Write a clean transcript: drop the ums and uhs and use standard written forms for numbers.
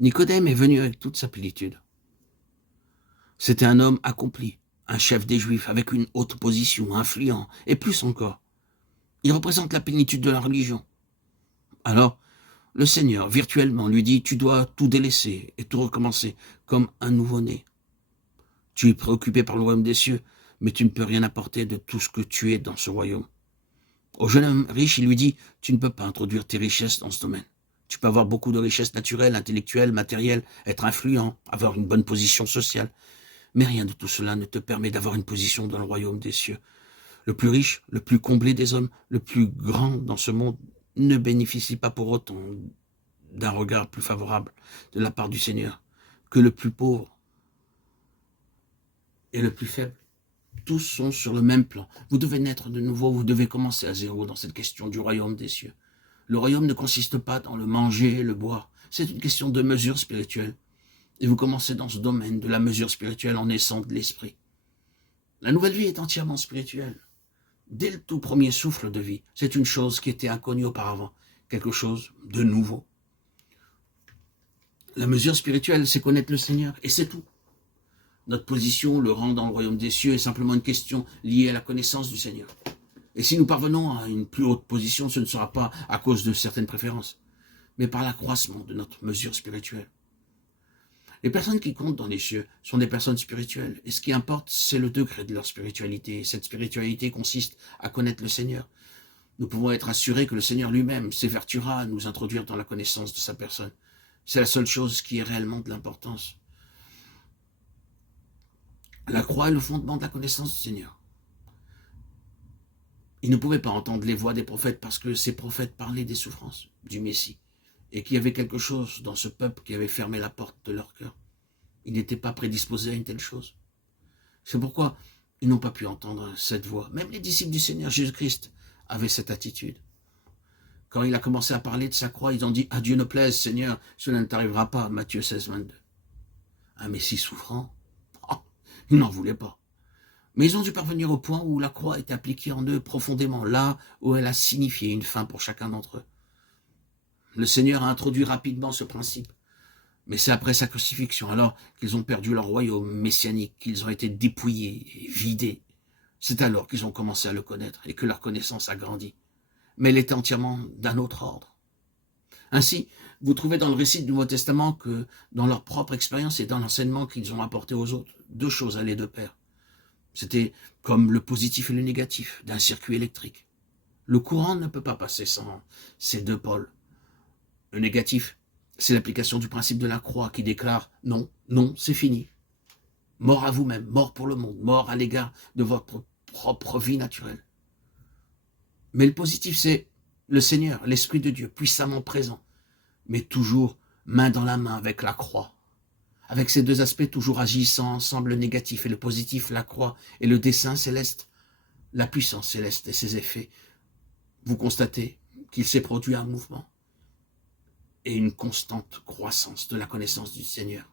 Nicodème est venu avec toute sa plénitude. C'était un homme accompli, un chef des Juifs avec une haute position, influent, et plus encore. Il représente la plénitude de la religion. Alors, le Seigneur, virtuellement, lui dit « Tu dois tout délaisser et tout recommencer, comme un nouveau-né. Tu es préoccupé par le royaume des cieux, mais tu ne peux rien apporter de tout ce que tu es dans ce royaume. » Au jeune homme riche, il lui dit « Tu ne peux pas introduire tes richesses dans ce domaine. Tu peux avoir beaucoup de richesses naturelles, intellectuelles, matérielles, être influent, avoir une bonne position sociale. Mais rien de tout cela ne te permet d'avoir une position dans le royaume des cieux. Le plus riche, le plus comblé des hommes, le plus grand dans ce monde, ne bénéficie pas pour autant d'un regard plus favorable de la part du Seigneur que le plus pauvre et le plus faible. Tous sont sur le même plan. Vous devez naître de nouveau, vous devez commencer à zéro dans cette question du royaume des cieux. Le royaume ne consiste pas dans le manger et le boire. C'est une question de mesure spirituelle. Et vous commencez dans ce domaine de la mesure spirituelle en naissant de l'esprit. La nouvelle vie est entièrement spirituelle. Dès le tout premier souffle de vie, c'est une chose qui était inconnue auparavant, quelque chose de nouveau. La mesure spirituelle, c'est connaître le Seigneur, et c'est tout. Notre position, le rang dans le royaume des cieux, est simplement une question liée à la connaissance du Seigneur. Et si nous parvenons à une plus haute position, ce ne sera pas à cause de certaines préférences, mais par l'accroissement de notre mesure spirituelle. Les personnes qui comptent dans les cieux sont des personnes spirituelles, et ce qui importe, c'est le degré de leur spiritualité. Cette spiritualité consiste à connaître le Seigneur. Nous pouvons être assurés que le Seigneur lui-même s'évertuera à nous introduire dans la connaissance de sa personne. C'est la seule chose qui est réellement de l'importance. La croix est le fondement de la connaissance du Seigneur. Ils ne pouvaient pas entendre les voix des prophètes parce que ces prophètes parlaient des souffrances du Messie et qu'il y avait quelque chose dans ce peuple qui avait fermé la porte de leur cœur. Ils n'étaient pas prédisposés à une telle chose. C'est pourquoi ils n'ont pas pu entendre cette voix. Même les disciples du Seigneur Jésus-Christ avaient cette attitude. Quand il a commencé à parler de sa croix, ils ont dit « À Dieu ne plaise, Seigneur, cela ne t'arrivera pas. » Matthieu 16, 22. Un Messie souffrant, ils n'en voulaient pas. Mais ils ont dû parvenir au point où la croix est appliquée en eux profondément, là où elle a signifié une fin pour chacun d'entre eux. Le Seigneur a introduit rapidement ce principe. Mais c'est après sa crucifixion, alors qu'ils ont perdu leur royaume messianique, qu'ils ont été dépouillés et vidés. C'est alors qu'ils ont commencé à le connaître et que leur connaissance a grandi. Mais elle était entièrement d'un autre ordre. Ainsi, vous trouvez dans le récit du Nouveau Testament que dans leur propre expérience et dans l'enseignement qu'ils ont apporté aux autres, deux choses allaient de pair. C'était comme le positif et le négatif d'un circuit électrique. Le courant ne peut pas passer sans ces deux pôles. Le négatif, c'est l'application du principe de la croix qui déclare « Non, non, c'est fini. Mort à vous-même, mort pour le monde, mort à l'égard de votre propre vie naturelle. » Mais le positif, c'est le Seigneur, l'Esprit de Dieu, puissamment présent, mais toujours main dans la main avec la croix. Avec ces deux aspects toujours agissant ensemble, le négatif et le positif, la croix et le dessein céleste, la puissance céleste et ses effets, vous constatez qu'il s'est produit un mouvement et une constante croissance de la connaissance du Seigneur.